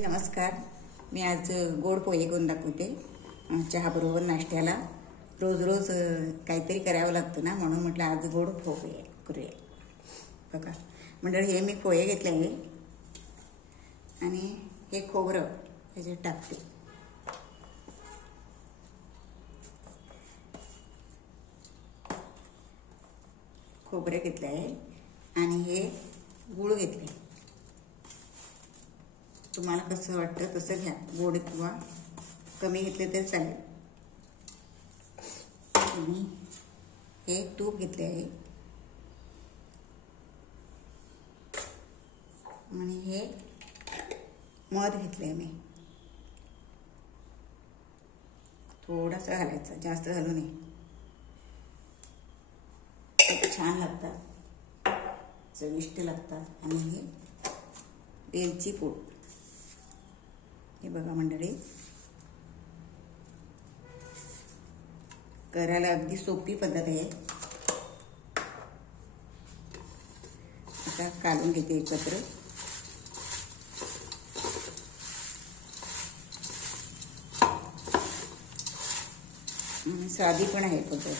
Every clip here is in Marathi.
नमस्कार. मी आज गोड पोहे करून दाखवते चहाबरोबर नाश्त्याला. रोज रोज काहीतरी करावं लागतं ना, म्हणून म्हटलं आज गोड पोहे करूया. बघा मंडळी, हे मी पोहे घेतले आहे आणि हे खोबरं ह्याच्यात टाकते. खोबरे घेतले आहे आणि हे गूळ घेतले. तुम्हाला कसं वाटतं तसं घ्या, गोड किंवा कमी घेतले तर चालेल. आणि हे तूप घेतले आहे आणि हे मध घेतले आहे. मी थोडासा घालायचा, जास्त घालू नये. खूप छान लागतात, चविष्ट लागतात. आणि हे वेलची पूड. हे बघा मंडळी, करायला अगदी सोपी पद्धत आहे. आता काढून घेते एकत्र. साधी पण आहे पद्धत.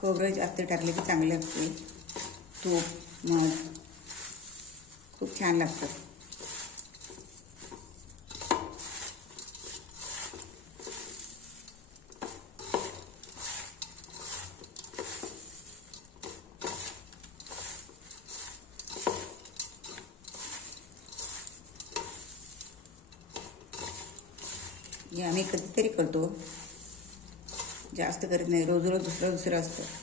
खोबरं जास्त टाकले की चांगले लागते. तूप मध खूप छान लागतं. हे आम्ही कधीतरी करतो, जास्त करत नाही. रोज रोज दुसरं असतं.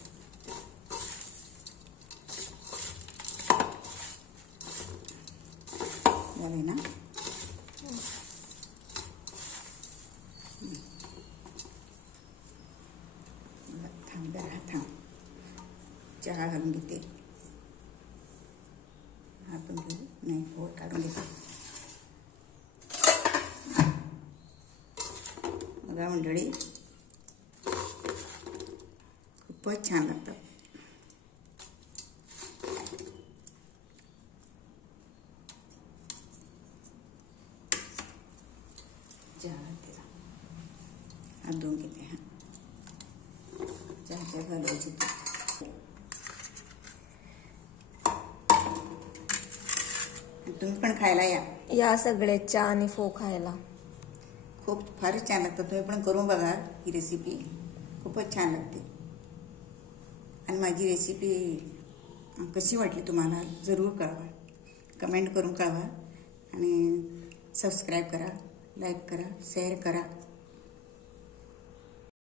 झाले ना? थांब, चहा घालून घेते. आपण घेऊ नाही, पोहे काढून घेते. बघा मंडळी, खूपच छान लागतात. हात धुवून घेते. चहाच्या घालायची. तुम्ही पण खायला या सगळे चहा आणि फो खायला. खूप फारच छान लागतं. तुम्ही पण करून बघा. ही रेसिपी खूपच छान लागते. आणि माझी रेसिपी कशी वाटली तुम्हाला जरूर कळवा, कमेंट करून कळवा. आणि सबस्क्राईब करा, लाईक करा, शेअर करा.